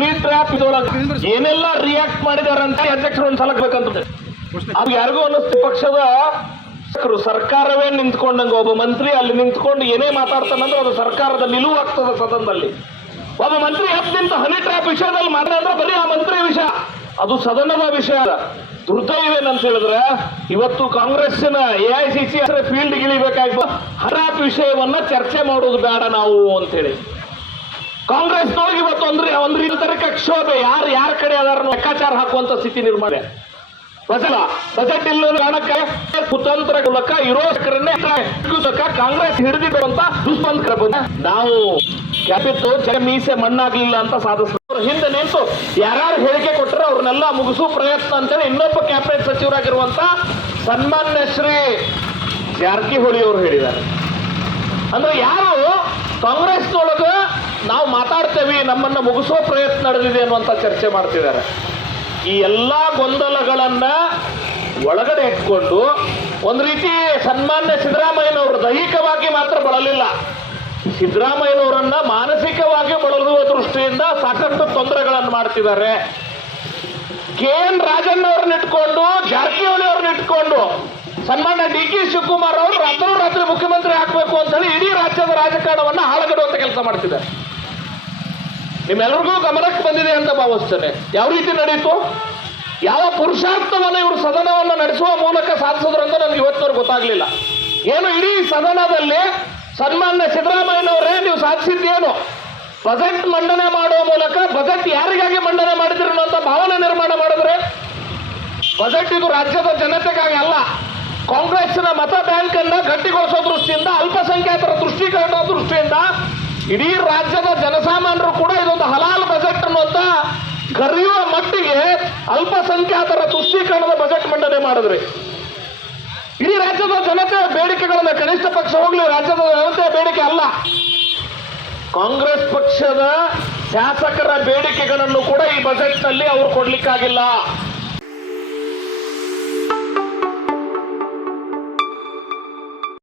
Honey trap ಇದೊಳಗೆ ಏನೆಲ್ಲ react ಮಾಡಿದಾರೆ ಅಂತ ಅಧ್ಯಕ್ಷರು ಒಂದ್ಸಲ ಬೇಕಂತ ಅದು ಯಾರಿಗೂ ಅನ್ನಿಸ್ತು. ಪಕ್ಷದ ಸರ್ಕಾರವೇ ನಿಂತ್ಕೊಂಡಂಗೆ ಒಬ್ಬ ಮಂತ್ರಿ ಅಲ್ಲಿ ನಿಂತ್ಕೊಂಡು ಏನೇ ಮಾತಾಡ್ತಾನಂದ್ರೆ ಅದು ಸರ್ಕಾರದ ನಿಲುವು ಆಗ್ತದೆ ಸದನದಲ್ಲಿ. ಒಬ್ಬ ಮಂತ್ರಿ ನಿಂತು ಹನಿ ಟ್ರ್ಯಾಪ್ ವಿಷಯದಲ್ಲಿ ಮಾತಾಡಿದ್ರೆ ಬರೀ ಆ ಮಂತ್ರಿ ವಿಷಯ, ಅದು ಸದನದ ವಿಷಯ. ದುರ್ದೈವೇನಂತ ಹೇಳಿದ್ರೆ ಇವತ್ತು ಕಾಂಗ್ರೆಸ್ಸಿನ AICC ಫೀಲ್ಡ್ ಇಳಿಬೇಕಾಯ್ತು, ಹರಾಪ್ ವಿಷಯವನ್ನ ಚರ್ಚೆ ಮಾಡೋದು ಬೇಡ ನಾವು ಅಂತೇಳಿ ಕಾಂಗ್ರೆಸ್ನೊಳಗೆ ಇವತ್ತು ಒಂದು ರೀತಿ ಕ್ಷೋಭೆ, ಯಾರ ಕಡೆ ಅದಾರ ಲೆಕ್ಕಾಚಾರ ಹಾಕುವಂತ ಸ್ಥಿತಿ ನಿರ್ಮಾಣ. ಬಜೆಟ್ ಇಲ್ಲ ಕಾರಣಕ್ಕೆ ಕುತಂತ್ರ ಮೂಲಕ ಇರೋಕರನ್ನೇ ಕಾಂಗ್ರೆಸ್ ಹಿಡಿದಿರುವಂತ ದುಷ್ಮಂತ್ರ ನಾವು ಕ್ಯಾಪಿತ್ತು ಮೀಸೆ ಮಣ್ಣಾಗ್ಲಿಲ್ಲ ಅಂತ ಸಾಧಿಸಿದ್ರು. ಹಿಂದೆ ನಿಂತು ಯಾರು ಹೇಳಿಕೆ ಕೊಟ್ಟರೆ ಅವ್ರನ್ನೆಲ್ಲ ಮುಗಿಸೋ ಪ್ರಯತ್ನ ಅಂತೇಳಿ ಇನ್ನೊಬ್ಬ ಕ್ಯಾಬಿನೆಟ್ ಸಚಿವರಾಗಿರುವಂತ ಸನ್ಮಾನ್ಯ ಶ್ರೀ ಜಾರಕಿಹೊಳಿ ಅವರು ಹೇಳಿದ್ದಾರೆ. ಅಂದ್ರೆ ಯಾರು ಕಾಂಗ್ರೆಸ್ನೊಳಗ ನಾವು ಮಾತಾಡ್ತೇವೆ, ನಮ್ಮನ್ನ ಮುಗಿಸೋ ಪ್ರಯತ್ನ ನಡೆದಿದೆ ಅನ್ನುವಂತ ಚರ್ಚೆ ಮಾಡ್ತಿದ್ದಾರೆ. ಈ ಎಲ್ಲಾ ಗೊಂದಲಗಳನ್ನ ಒಳಗಡೆ ಇಟ್ಕೊಂಡು ಒಂದು ರೀತಿ ಸನ್ಮಾನ್ಯ ಸಿದ್ದರಾಮಯ್ಯನವರು ದೈಹಿಕವಾಗಿ ಮಾತ್ರ ಬಳಲಿಲ್ಲ, ಸಿದ್ದರಾಮಯ್ಯನವರನ್ನ ಮಾನಸಿಕವಾಗಿ ಬಳಲುವ ದೃಷ್ಟಿಯಿಂದ ಸಾಕಷ್ಟು ತೊಂದರೆಗಳನ್ನು ಮಾಡ್ತಿದ್ದಾರೆ. KN ರಾಜಣ್ಣ ಅವ್ರನ್ನ ಇಟ್ಕೊಂಡು ಜಾರಕಿಹೊಳಿ ಅವ್ರನ್ನ ಇಟ್ಕೊಂಡು ಸನ್ಮಾನ್ಯ DK ಶಿವಕುಮಾರ್ ಅವರು ರಾತ್ರಿ ಮುಖ್ಯಮಂತ್ರಿ ಹಾಕಬೇಕು ಅಂತ ಹೇಳಿ ಇಡೀ ರಾಜ್ಯದ ರಾಜಕಾರಣವನ್ನ ಹಾಳಗಡುವಂತ ಕೆಲಸ ಮಾಡ್ತಿದ್ದಾರೆ. ನಿಮ್ಮೆಲ್ಲರಿಗೂ ಗಮನಕ್ಕೆ ಬಂದಿದೆ ಅಂತ ಭಾವಿಸ್ತೇನೆ. ಯಾವ ರೀತಿ ನಡೀತು, ಯಾವ ಪುರುಷಾರ್ಥವನ್ನು ಇವರು ಸದನವನ್ನು ನಡೆಸುವ ಮೂಲಕ ಸಾಧಿಸಿದ್ರು ಅಂತ ನನಗೆ ಇವತ್ತಿನವ್ರು ಗೊತ್ತಾಗ್ಲಿಲ್ಲ. ಏನು ಇಡೀ ಸದನದಲ್ಲಿ ಸನ್ಮಾನ್ಯ ಸಿದ್ದರಾಮಯ್ಯನವರೇ ನೀವು ಸಾಧಿಸಿದ್ದೇನು, ಬಜೆಟ್ ಮಂಡನೆ ಮಾಡುವ ಮೂಲಕ ಬಜೆಟ್ ಯಾರಿಗಾಗಿ ಮಂಡನೆ ಮಾಡಿದ್ರು ಅನ್ನುವಂಥ ಭಾವನೆ ನಿರ್ಮಾಣ ಮಾಡಿದ್ರೆ, ಬಜೆಟ್ ಇದು ರಾಜ್ಯದ ಜನತೆಗಾಗಿ ಅಲ್ಲ, ಕಾಂಗ್ರೆಸ್ನ ಮತ ಬ್ಯಾಂಕ್ ಅನ್ನ ಗಟ್ಟಿಗೊಳಿಸೋ ದೃಷ್ಟಿಯಿಂದ, ಅಲ್ಪಸಂಖ್ಯಾತರ ದೃಷ್ಟಿಯಿಂದ ಇಡೀ ರಾಜ್ಯದ ಜನಸಾಮಾನ್ಯರು ಕೂಡ ಇದೊಂದು ಹಲಾಲ್ ಬಜೆಟ್ ಅನ್ನುವಂತ ಕರೆಯುವ ಮಟ್ಟಿಗೆ ಅಲ್ಪಸಂಖ್ಯಾತರ ತುಷ್ಟೀಕರಣದ ಬಜೆಟ್ ಮಂಡನೆ ಮಾಡಿದ್ರಿ. ಇಡೀ ರಾಜ್ಯದ ಜನತೆಯ ಬೇಡಿಕೆಗಳನ್ನ ಕನಿಷ್ಠ ಪಕ್ಷ ಹೋಗ್ಲಿ, ರಾಜ್ಯದ ಜನತೆಯ ಬೇಡಿಕೆ ಅಲ್ಲ, ಕಾಂಗ್ರೆಸ್ ಪಕ್ಷದ ಶಾಸಕರ ಬೇಡಿಕೆಗಳನ್ನು ಕೂಡ ಈ ಬಜೆಟ್ ನಲ್ಲಿ ಅವರು ಕೊಡ್ಲಿಕ್ಕಾಗಿಲ್ಲ.